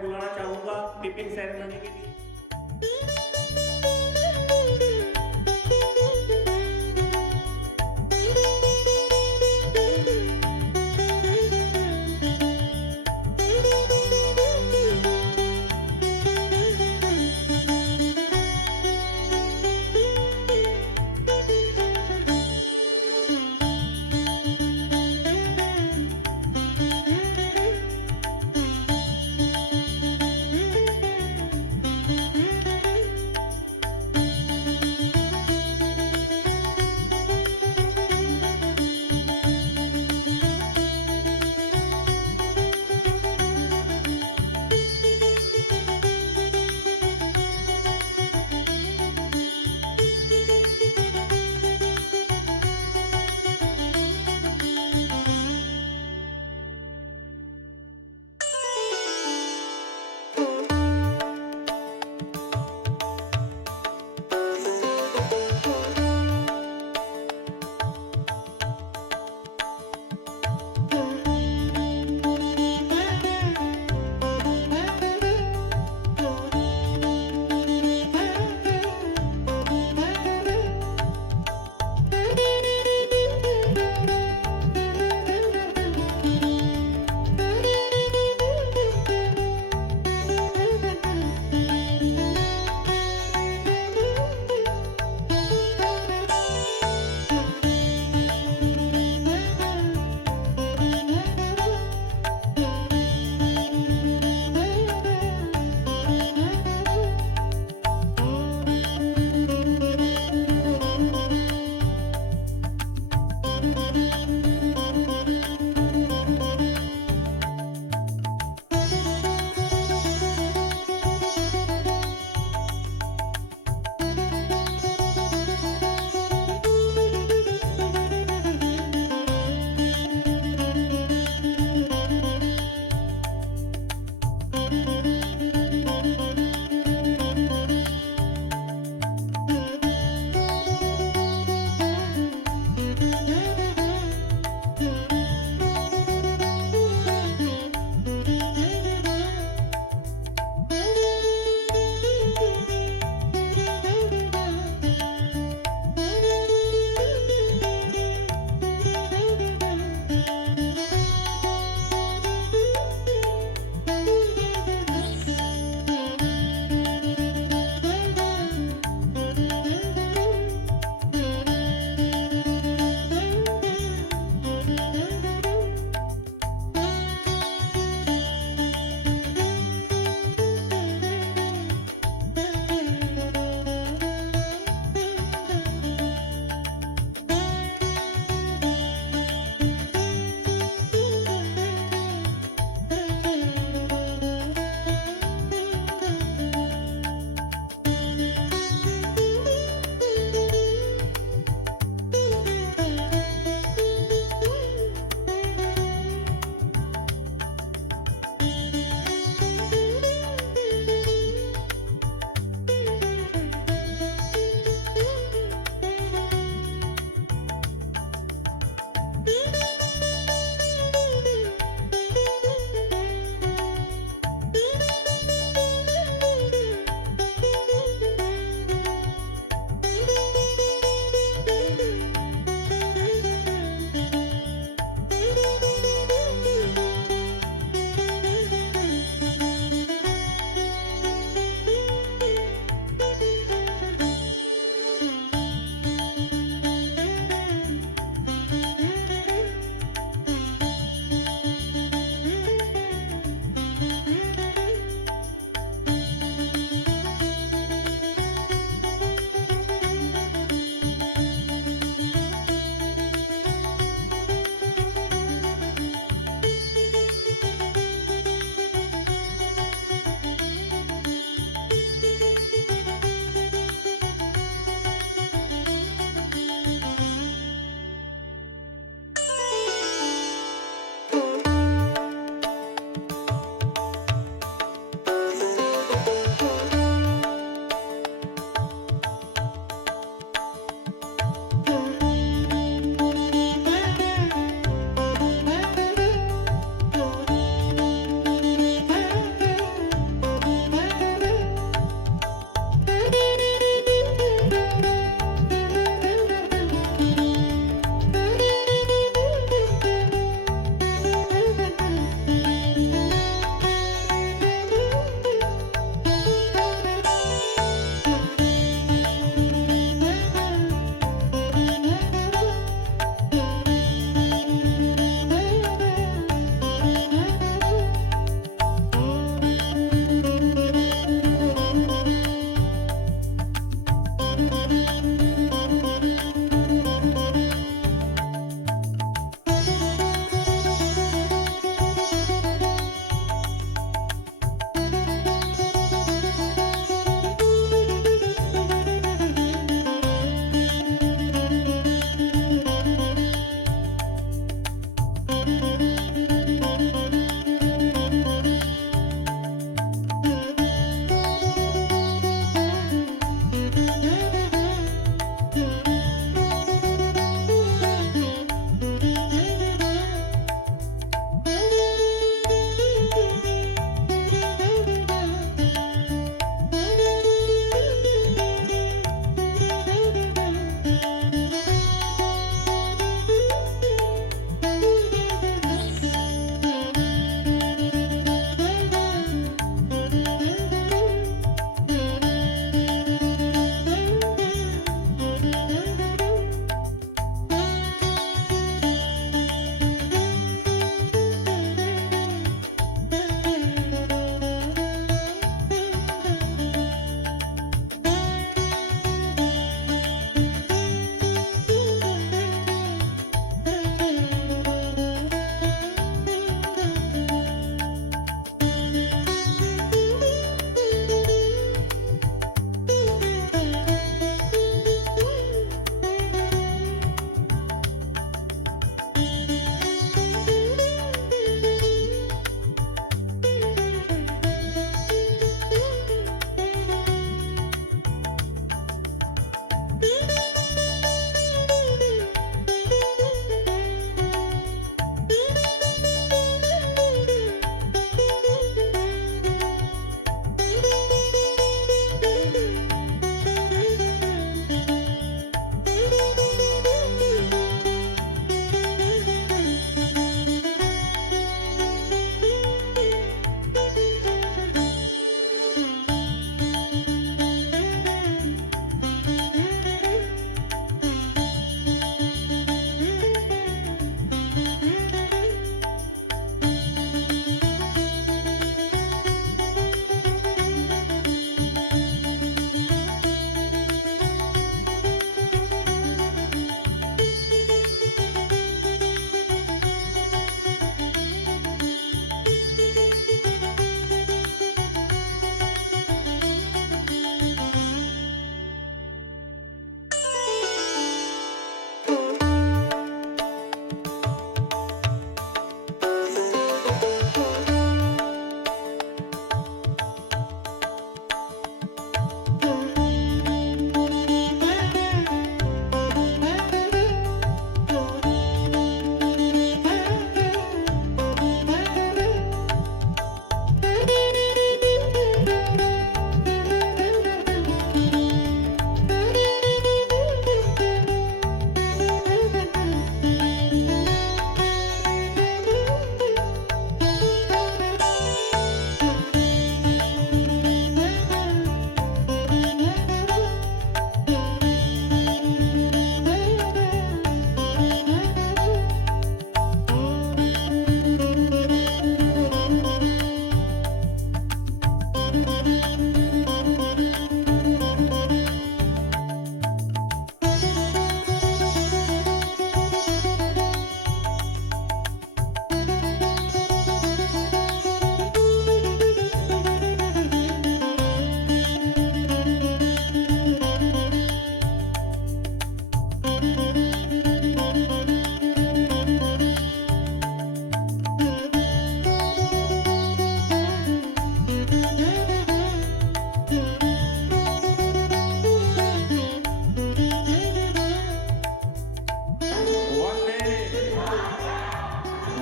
मैं बुलाना चाहूंगा टिफिन सेरेमनी के लिए।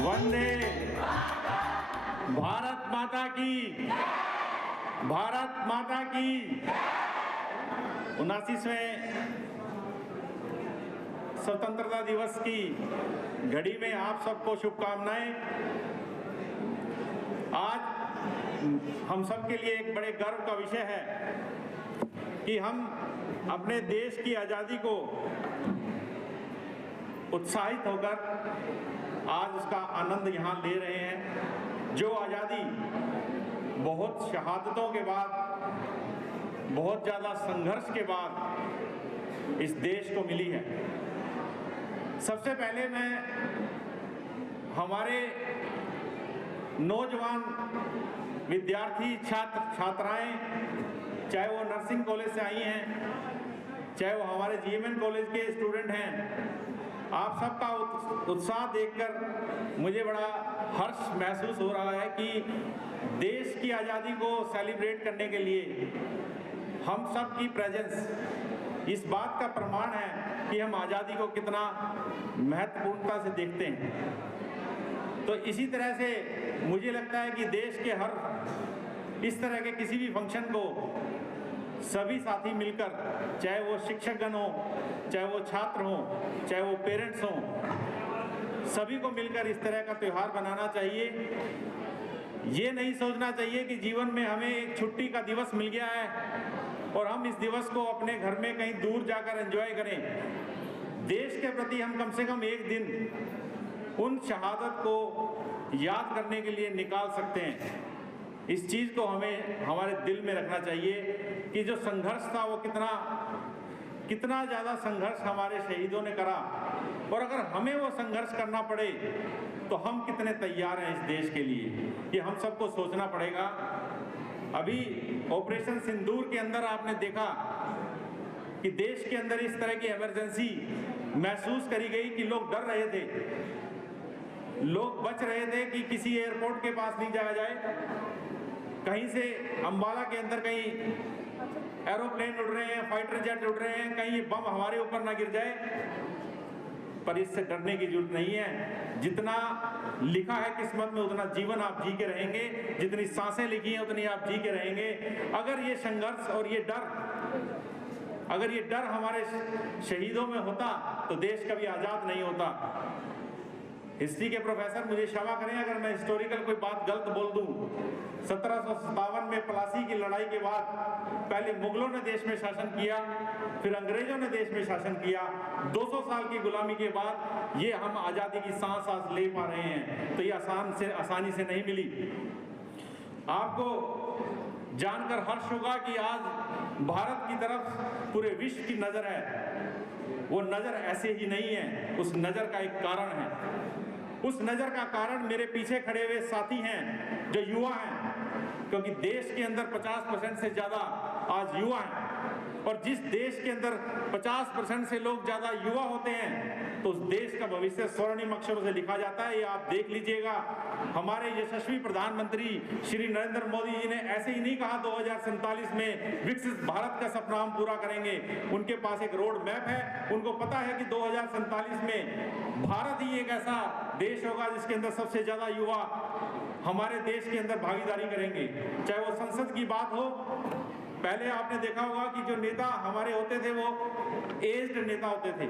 वंदे भारत माता की, भारत माता की। 79वें स्वतंत्रता दिवस की घड़ी में आप सबको शुभकामनाएं। आज हम सब के लिए एक बड़े गर्व का विषय है कि हम अपने देश की आज़ादी को उत्साहित होकर आज उसका आनंद यहाँ ले रहे हैं। जो आज़ादी बहुत शहादतों के बाद, बहुत ज़्यादा संघर्ष के बाद इस देश को मिली है। सबसे पहले मैं हमारे नौजवान विद्यार्थी, छात्र छात्राएं, चाहे वो नर्सिंग कॉलेज से आई हैं, चाहे वो हमारे GMN कॉलेज के स्टूडेंट हैं, आप सबका उत्साह देखकर मुझे बड़ा हर्ष महसूस हो रहा है कि देश की आज़ादी को सेलिब्रेट करने के लिए हम सब की प्रेजेंस इस बात का प्रमाण है कि हम आज़ादी को कितना महत्वपूर्णता से देखते हैं। तो इसी तरह से मुझे लगता है कि देश के हर इस तरह के किसी भी फंक्शन को सभी साथी मिलकर, चाहे वो शिक्षकगण हो, चाहे वो छात्र हो, चाहे वो पेरेंट्स हों, सभी को मिलकर इस तरह का त्यौहार बनाना चाहिए। ये नहीं सोचना चाहिए कि जीवन में हमें एक छुट्टी का दिवस मिल गया है और हम इस दिवस को अपने घर में कहीं दूर जाकर एंजॉय करें। देश के प्रति हम कम से कम एक दिन उन शहादत को याद करने के लिए निकाल सकते हैं। इस चीज़ को हमें हमारे दिल में रखना चाहिए कि जो संघर्ष था वो कितना ज़्यादा संघर्ष हमारे शहीदों ने करा, और अगर हमें वो संघर्ष करना पड़े तो हम कितने तैयार हैं इस देश के लिए, ये हम सबको सोचना पड़ेगा। अभी ऑपरेशन सिंदूर के अंदर आपने देखा कि देश के अंदर इस तरह की इमरजेंसी महसूस करी गई कि लोग डर रहे थे, लोग बच रहे थे कि किसी एयरपोर्ट के पास नहीं जाया जाए, कहीं से अंबाला के अंदर कहीं एरोप्लेन उड़ रहे हैं, फाइटर जेट उड़ रहे हैं, कहीं ये बम हमारे ऊपर ना गिर जाए। पर इससे डरने की जरूरत नहीं है। जितना लिखा है किस्मत में उतना जीवन आप जी के रहेंगे, जितनी सांसें लिखी हैं उतनी आप जी के रहेंगे। अगर ये संघर्ष और ये डर हमारे शहीदों में होता तो देश कभी आज़ाद नहीं होता। हिस्ट्री के प्रोफेसर मुझे क्षमा करें अगर मैं हिस्टोरिकल कोई बात गलत बोल दूं। 1757 में प्लासी की लड़ाई के बाद पहले मुगलों ने देश में शासन किया, फिर अंग्रेजों ने देश में शासन किया। 200 साल की गुलामी के बाद ये हम आज़ादी की सांस ले पा रहे हैं, तो ये आसानी से नहीं मिली। आपको जानकर हर्ष होगा कि आज भारत की तरफ पूरे विश्व की नज़र है। वो नज़र ऐसे ही नहीं है, उस नज़र का एक कारण है। उस नज़र का कारण मेरे पीछे खड़े हुए साथी हैं जो युवा हैं, क्योंकि देश के अंदर 50% से ज़्यादा आज युवा हैं, और जिस देश के अंदर 50% से लोग ज़्यादा युवा होते हैं तो उस देश का भविष्य स्वर्णिम अक्षरों से लिखा जाता है। ये आप देख लीजिएगा, हमारे यशस्वी प्रधानमंत्री श्री नरेंद्र मोदी जी ने ऐसे ही नहीं कहा 2047 में विकसित भारत का सपना हम पूरा करेंगे। उनके पास एक रोड मैप है, उनको पता है कि 2047 में भारत ही एक ऐसा देश होगा जिसके अंदर सबसे ज़्यादा युवा हमारे देश के अंदर भागीदारी करेंगे। चाहे वो संसद की बात हो, पहले आपने देखा होगा कि जो नेता हमारे होते थे वो एज्ड नेता होते थे,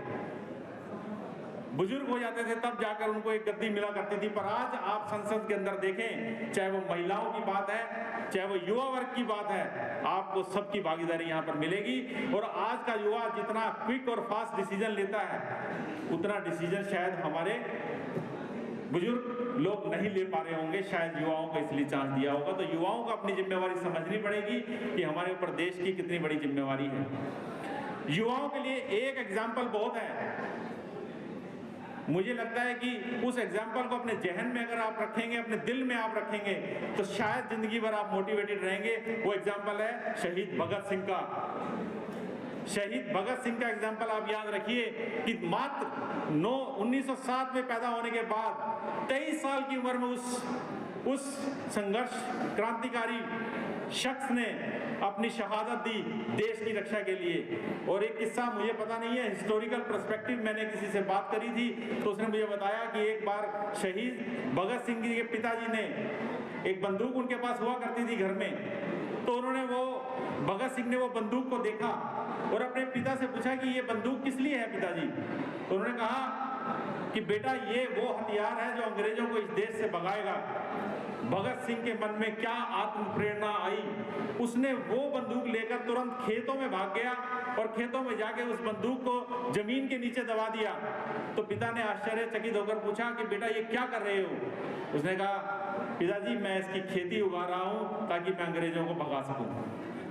बुजुर्ग हो जाते थे तब जाकर उनको एक गद्दी मिला करती थी। पर आज आप संसद के अंदर देखें, चाहे वो महिलाओं की बात है, चाहे वो युवा वर्ग की बात है, आपको सबकी भागीदारी यहाँ पर मिलेगी। और आज का युवा जितना क्विक और फास्ट डिसीजन लेता है, उतना डिसीजन शायद हमारे बुजुर्ग लोग नहीं ले पा रहे होंगे, शायद युवाओं को इसलिए चांस दिया होगा। तो युवाओं को अपनी जिम्मेवारी समझनी पड़ेगी कि हमारे ऊपर देश की कितनी बड़ी जिम्मेवारी है। युवाओं के लिए एक एग्जाम्पल बहुत है। मुझे लगता है कि उस एग्जाम्पल को अपने जहन में अगर आप रखेंगे, अपने दिल में आप रखेंगे, तो शायद जिंदगी भर आप मोटिवेटेड रहेंगे। वो एग्जाम्पल है शहीद भगत सिंह का। शहीद भगत सिंह का एग्जाम्पल आप याद रखिए कि मात्र 1907 में पैदा होने के बाद 23 साल की उम्र में उस संघर्ष क्रांतिकारी शख्स ने अपनी शहादत दी देश की रक्षा के लिए। और एक किस्सा मुझे पता नहीं है, हिस्टोरिकल पर्सपेक्टिव, मैंने किसी से बात करी थी तो उसने मुझे बताया कि एक बार शहीद भगत सिंह के पिताजी ने, एक बंदूक उनके पास हुआ करती थी घर में, तो उन्होंने भगत सिंह ने वो बंदूक को देखा और अपने पिता से पूछा कि ये बंदूक किस लिए है पिताजी। तो उन्होंने कहा कि बेटा ये वो हथियार है जो अंग्रेजों को इस देश से भगाएगा। भगत सिंह के मन में क्या आत्म प्रेरणा आई, उसने वो बंदूक लेकर तुरंत खेतों में भाग गया और खेतों में जाके उस बंदूक को जमीन के नीचे दबा दिया। तो पिता ने आश्चर्यचकित होकर पूछा कि बेटा ये क्या कर रहे हो। उसने कहा पिताजी मैं इसकी खेती उगा रहा हूँ ताकि मैं अंग्रेजों को भगा सकूं।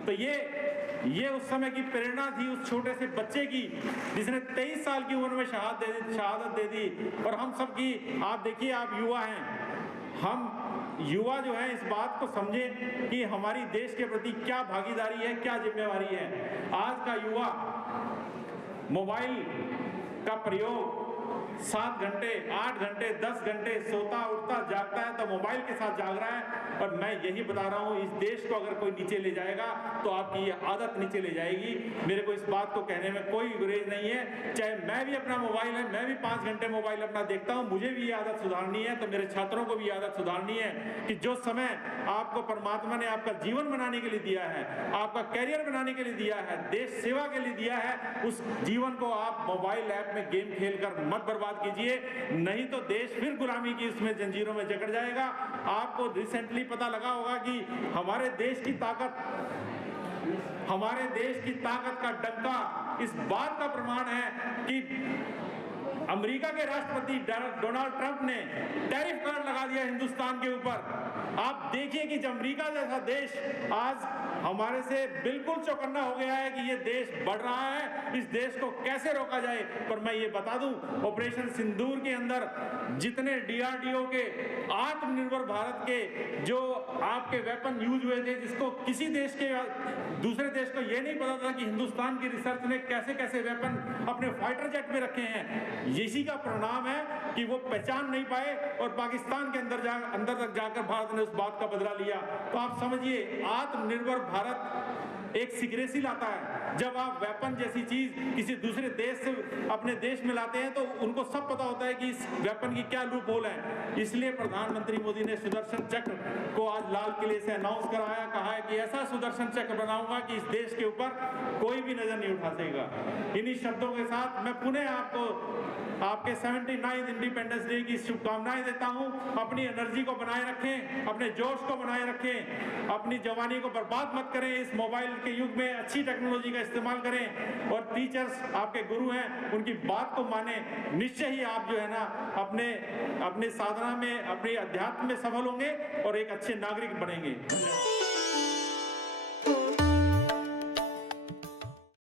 तो ये उस समय की प्रेरणा थी उस छोटे से बच्चे की जिसने 23 साल की उम्र में शहादत दे दी। और हम सब की, आप देखिए आप युवा हैं, हम युवा जो है इस बात को समझें कि हमारी देश के प्रति क्या भागीदारी है, क्या जिम्मेवारी है। आज का युवा मोबाइल का प्रयोग 7 घंटे, 8 घंटे, 10 घंटे सोता उठता जागता है तो मोबाइल के साथ जाग रहा है। और मैं यही बता रहा हूँ, इस देश को अगर कोई नीचे ले जाएगा तो आपकी ये आदत नीचे ले जाएगी। मेरे को इस बात को कहने में कोई गुरेज नहीं है। चाहे मैं भी अपना मोबाइल है, मैं भी 5 घंटे मोबाइल अपना देखता हूँ, मुझे भी ये आदत सुधारनी है। तो मेरे छात्रों को भी आदत सुधारनी है कि जो समय आपको परमात्मा ने आपका जीवन बनाने के लिए दिया है, आपका कैरियर बनाने के लिए दिया है, देश सेवा के लिए दिया है, उस जीवन को आप मोबाइल ऐप में गेम खेलकर मत बर्बाद कीजिए, नहीं तो देश फिर गुलामी की उसमें जंजीरों में जकड़ जाएगा। आपको रिसेंटली पता लगा होगा कि हमारे देश की ताकत का डंका इस बात का प्रमाण है कि अमेरिका के राष्ट्रपति डोनाल्ड ट्रंप ने टैरिफ कार्ड लगा दिया हिंदुस्तान के ऊपर। आप देखिए कि जब अमेरिका जैसा देश आज हमारे से बिल्कुल चौकन्ना हो गया है कि ये देश बढ़ रहा है, इस देश को कैसे रोका जाए। पर मैं ये बता दूं, ऑपरेशन सिंदूर के अंदर जितने DRDO के आत्मनिर्भर भारत के जो आपके वेपन यूज हुए थे, जिसको किसी देश के दूसरे देश को ये नहीं पता था कि हिंदुस्तान की रिसर्च ने कैसे कैसे वेपन अपने फाइटर जेट में रखे हैं, इसी का परिणाम है कि वो पहचान नहीं पाए और पाकिस्तान के अंदर तक जाकर भारत ने उस बात का बदला लिया। तो आप समझिए, आत्मनिर्भर भारत एक सिक्रेसी लाता है। जब आप वेपन जैसी चीज किसी दूसरे देश से अपने देश में लाते हैं तो उनको सब पता होता है कि इस वेपन की क्या लूप होल है। इसलिए प्रधानमंत्री मोदी ने सुदर्शन चक्र को आज लाल किले से अनाउंस कराया, कहा है कि ऐसा सुदर्शन चक्र बनाऊंगा कि इस देश के ऊपर कोई भी नजर नहीं उठा सकेगा। इन्हीं शब्दों के साथ मैं पुनः आपको आपके 79th इंडिपेंडेंस डे की शुभकामनाएं देता हूं। अपनी एनर्जी को बनाए रखें, अपने जोश को बनाए रखें, अपनी जवानी को बर्बाद मत करें। इस मोबाइल के युग में अच्छी टेक्नोलॉजी का इस्तेमाल करें और टीचर्स आपके गुरु हैं, उनकी बात को माने। निश्चय ही आप जो है ना अपने साधना में, अपने अध्यात्म में सफल होंगे और एक अच्छे नागरिक बनेंगे। धन्यवाद।